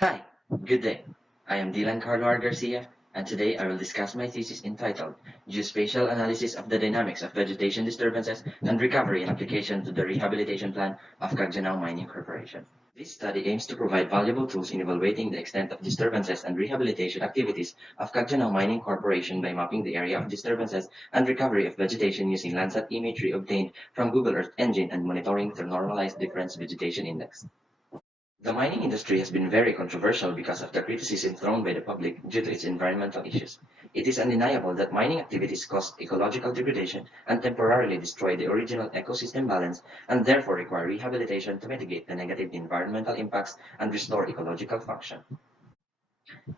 Hi, good day. I am Dylan Carluar Garcia, and today I will discuss my thesis entitled Geospatial Analysis of the Dynamics of Vegetation Disturbances and Recovery in Application to the Rehabilitation Plan of Cagjanao Mining Corporation. This study aims to provide valuable tools in evaluating the extent of disturbances and rehabilitation activities of Cagjanao Mining Corporation by mapping the area of disturbances and recovery of vegetation using Landsat imagery obtained from Google Earth Engine and monitoring the Normalized Difference Vegetation Index. The mining industry has been very controversial because of the criticism thrown by the public due to its environmental issues. It is undeniable that mining activities cause ecological degradation and temporarily destroy the original ecosystem balance and therefore require rehabilitation to mitigate the negative environmental impacts and restore ecological function.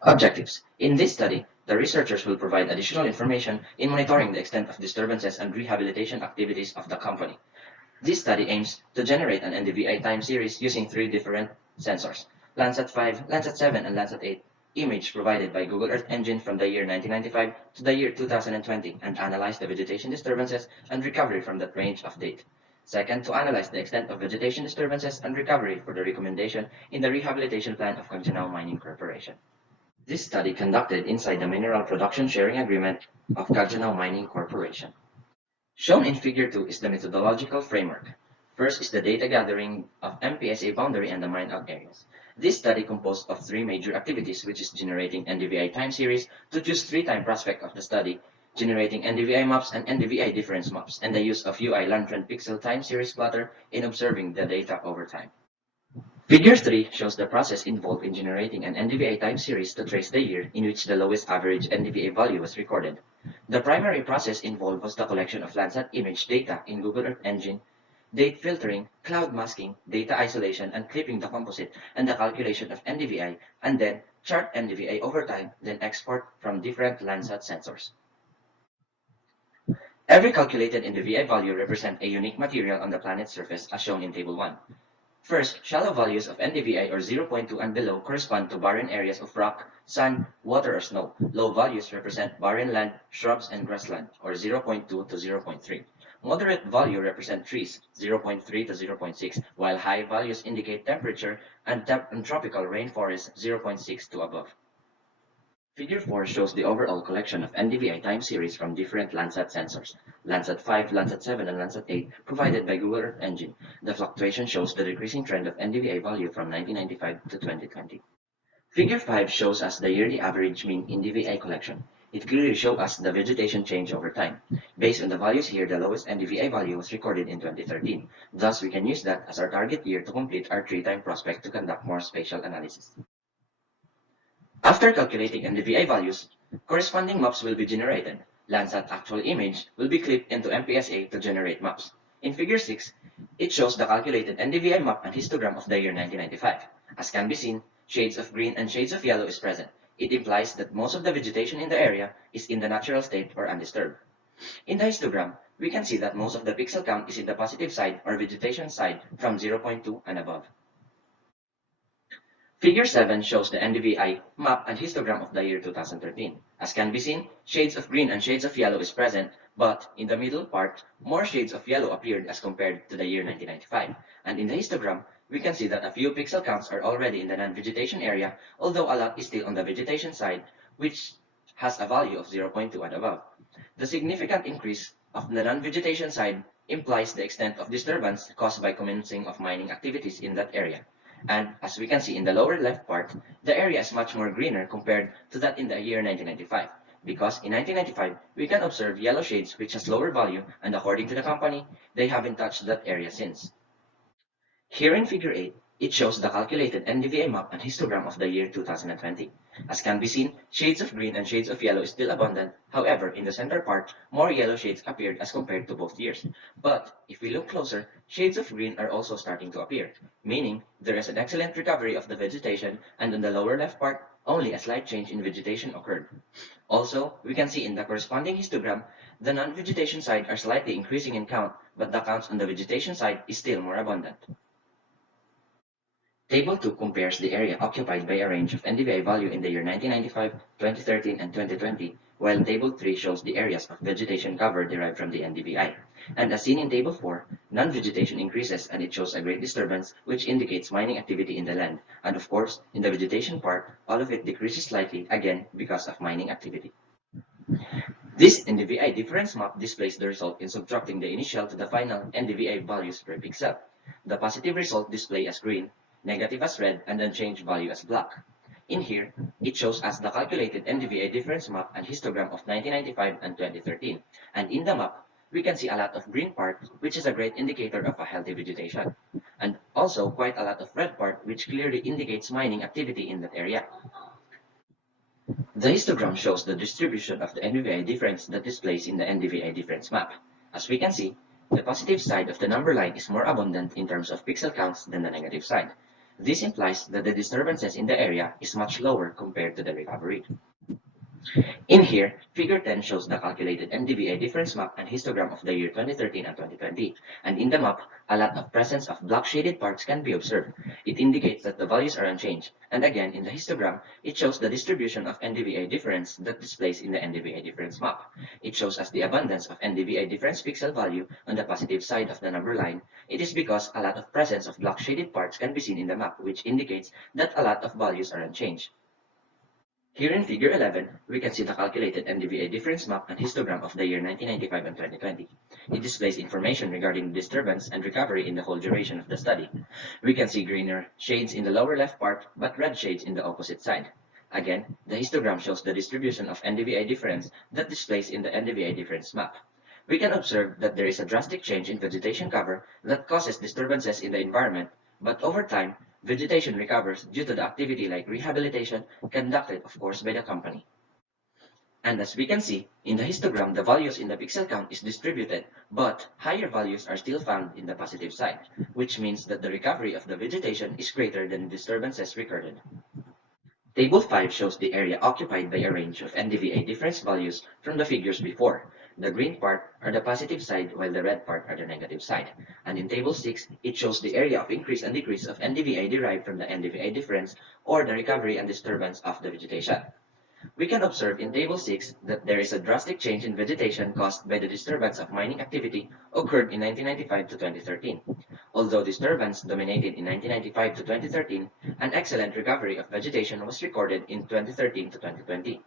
Objectives. In this study, the researchers will provide additional information in monitoring the extent of disturbances and rehabilitation activities of the company. This study aims to generate an NDVI time series using three different sensors, Landsat 5, Landsat 7, and Landsat 8, image provided by Google Earth Engine from the year 1995 to the year 2020 and analyze the vegetation disturbances and recovery from that range of date. Second, to analyze the extent of vegetation disturbances and recovery for the recommendation in the rehabilitation plan of Cagjanao Mining Corporation. This study conducted inside the Mineral Production Sharing Agreement of Cagjanao Mining Corporation. Shown in Figure 2 is the methodological framework. First is the data gathering of MPSA boundary and the mine-out areas. This study composed of three major activities, which is generating NDVI time series to choose three-time prospect of the study, generating NDVI maps and NDVI difference maps, and the use of UI land trend pixel time series plotter in observing the data over time. Figure 3 shows the process involved in generating an NDVI time series to trace the year in which the lowest average NDVI value was recorded. The primary process involved was the collection of Landsat image data in Google Earth Engine, date filtering, cloud masking, data isolation, and clipping the composite, and the calculation of NDVI, and then chart NDVI over time, then export from different Landsat sensors. Every calculated NDVI value represents a unique material on the planet's surface as shown in Table 1. First, shallow values of NDVI or 0.2 and below correspond to barren areas of rock, sand, water, or snow. Low values represent barren land, shrubs, and grassland, or 0.2 to 0.3. Moderate value represent trees, 0.3 to 0.6, while high values indicate temperature and tropical rainforest, 0.6 to above. Figure 4 shows the overall collection of NDVI time series from different Landsat sensors, Landsat 5, Landsat 7, and Landsat 8, provided by Google Earth Engine. The fluctuation shows the decreasing trend of NDVI value from 1995 to 2020. Figure 5 shows us the yearly average mean NDVI collection. It clearly shows us the vegetation change over time. Based on the values here, the lowest NDVI value was recorded in 2013. Thus, we can use that as our target year to complete our three-time prospect to conduct more spatial analysis. After calculating NDVI values, corresponding maps will be generated. Landsat actual image will be clipped into MPSA to generate maps. In Figure 6, it shows the calculated NDVI map and histogram of the year 1995. As can be seen, shades of green and shades of yellow is present. It implies that most of the vegetation in the area is in the natural state or undisturbed. In the histogram, we can see that most of the pixel count is in the positive side or vegetation side from 0.2 and above. Figure 7 shows the NDVI map and histogram of the year 2013. As can be seen, shades of green and shades of yellow is present, but in the middle part, more shades of yellow appeared as compared to the year 1995. And in the histogram, we can see that a few pixel counts are already in the non-vegetation area, although a lot is still on the vegetation side, which has a value of 0.2 and above. The significant increase of the non-vegetation side implies the extent of disturbance caused by commencing of mining activities in that area. And as we can see in the lower left part, the area is much more greener compared to that in the year 1995. Because in 1995, we can observe yellow shades which has lower value, and according to the company, they haven't touched that area since. Here in Figure 8, it shows the calculated NDVI map and histogram of the year 2020. As can be seen, shades of green and shades of yellow is still abundant. However, in the center part, more yellow shades appeared as compared to both years. But if we look closer, shades of green are also starting to appear, meaning there is an excellent recovery of the vegetation, and in the lower left part, only a slight change in vegetation occurred. Also, we can see in the corresponding histogram, the non-vegetation side are slightly increasing in count, but the counts on the vegetation side is still more abundant. Table 2 compares the area occupied by a range of NDVI value in the year 1995, 2013, and 2020, while Table 3 shows the areas of vegetation cover derived from the NDVI. And as seen in Table 4, non-vegetation increases and it shows a great disturbance, which indicates mining activity in the land. And of course, in the vegetation part, all of it decreases slightly, again, because of mining activity. This NDVI difference map displays the result in subtracting the initial to the final NDVI values per pixel. The positive result display as green, negative as red, and unchanged value as black. In here, it shows us the calculated NDVI difference map and histogram of 1995 and 2013. And in the map, we can see a lot of green part, which is a great indicator of a healthy vegetation. And also quite a lot of red part, which clearly indicates mining activity in that area. The histogram shows the distribution of the NDVI difference that displays in the NDVI difference map. As we can see, the positive side of the number line is more abundant in terms of pixel counts than the negative side. This implies that the disturbances in the area is much lower compared to the recovery. In here, Figure 10 shows the calculated NDVI difference map and histogram of the year 2013 and 2020. And in the map, a lot of presence of black shaded parts can be observed. It indicates that the values are unchanged. And again, in the histogram, it shows the distribution of NDVI difference that displays in the NDVI difference map. It shows us the abundance of NDVI difference pixel value on the positive side of the number line. It is because a lot of presence of black shaded parts can be seen in the map, which indicates that a lot of values are unchanged. Here in Figure 11, we can see the calculated NDVI difference map and histogram of the year 1995 and 2020. It displays information regarding disturbance and recovery in the whole duration of the study. We can see greener shades in the lower left part, but red shades in the opposite side. Again, the histogram shows the distribution of NDVI difference that displays in the NDVI difference map. We can observe that there is a drastic change in vegetation cover that causes disturbances in the environment, but over time, vegetation recovers due to the activity like rehabilitation conducted, of course, by the company. And as we can see, in the histogram, the values in the pixel count is distributed, but higher values are still found in the positive side, which means that the recovery of the vegetation is greater than disturbances recorded. Table 5 shows the area occupied by a range of NDVI difference values from the figures before. The green part are the positive side while the red part are the negative side. And in Table 6, it shows the area of increase and decrease of NDVI derived from the NDVI difference or the recovery and disturbance of the vegetation. We can observe in Table 6 that there is a drastic change in vegetation caused by the disturbance of mining activity occurred in 1995 to 2013. Although disturbance dominated in 1995 to 2013, an excellent recovery of vegetation was recorded in 2013 to 2020.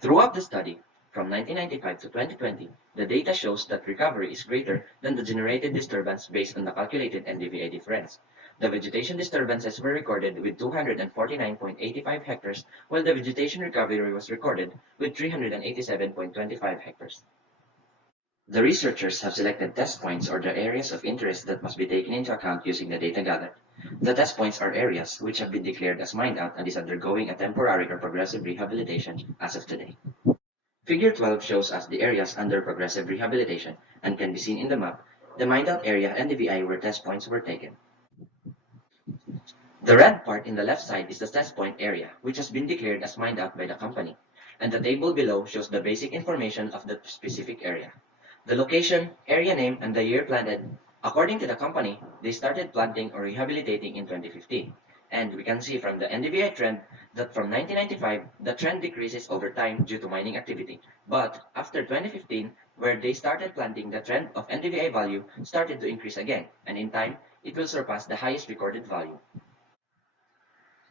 Throughout the study, from 1995 to 2020, the data shows that recovery is greater than the generated disturbance based on the calculated NDVI difference. The vegetation disturbances were recorded with 249.85 hectares, while the vegetation recovery was recorded with 387.25 hectares. The researchers have selected test points or the areas of interest that must be taken into account using the data gathered. The test points are areas which have been declared as mined out and is undergoing a temporary or progressive rehabilitation as of today. Figure 12 shows us the areas under progressive rehabilitation and can be seen in the map, the mined out area and the VI where test points were taken. The red part in the left side is the test point area, which has been declared as mined out by the company, and the table below shows the basic information of the specific area. The location, area name, and the year planted. According to the company, they started planting or rehabilitating in 2015. And we can see from the NDVI trend that from 1995, the trend decreases over time due to mining activity. But after 2015, where they started planting, the trend of NDVI value started to increase again, and in time, it will surpass the highest recorded value.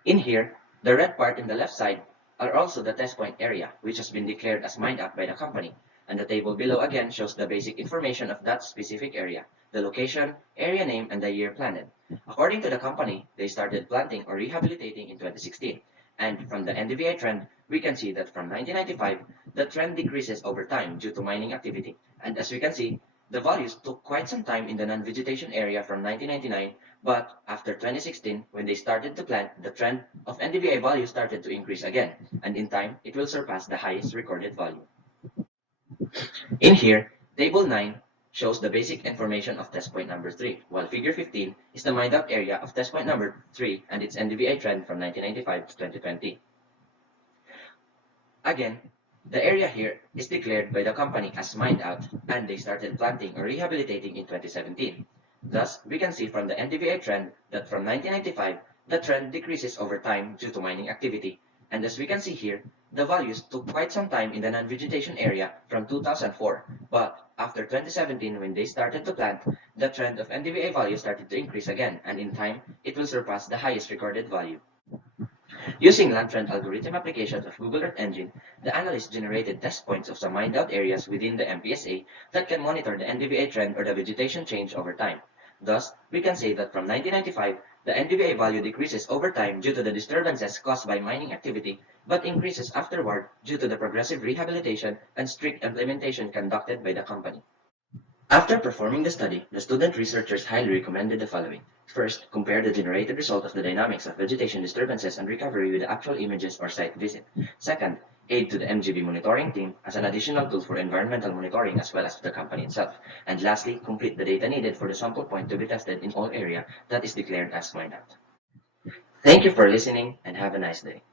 In here, the red part in the left side are also the test point area, which has been declared as mined out by the company. And the table below again shows the basic information of that specific area, the location, area name, and the year planted. According to the company, they started planting or rehabilitating in 2016. And from the NDVI trend, we can see that from 1995, the trend decreases over time due to mining activity. And as we can see, the values took quite some time in the non-vegetation area from 1999, but after 2016, when they started to plant, the trend of NDVI value started to increase again, and in time, it will surpass the highest recorded value. In here, Table 9 shows the basic information of test point number 3, while Figure 15 is the mined out area of test point number 3 and its NDVI trend from 1995 to 2020. Again, the area here is declared by the company as mined out, and they started planting or rehabilitating in 2017. Thus, we can see from the NDVI trend that from 1995, the trend decreases over time due to mining activity. And as we can see here, the values took quite some time in the non-vegetation area from 2004, but after 2017 when they started to plant, the trend of NDVI value started to increase again, and in time, it will surpass the highest recorded value. Using land trend algorithm applications of Google Earth Engine, the analyst generated test points of some mined out areas within the MPSA that can monitor the NDVI trend or the vegetation change over time. Thus, we can say that from 1995, the NDVI value decreases over time due to the disturbances caused by mining activity, but increases afterward due to the progressive rehabilitation and strict implementation conducted by the company. After performing the study, the student researchers highly recommended the following. First, compare the generated result of the dynamics of vegetation disturbances and recovery with the actual images or site visit. Second, aid to the MGB monitoring team as an additional tool for environmental monitoring as well as to the company itself. And lastly, complete the data needed for the sample point to be tested in all area that is declared as mined out. Thank you for listening and have a nice day.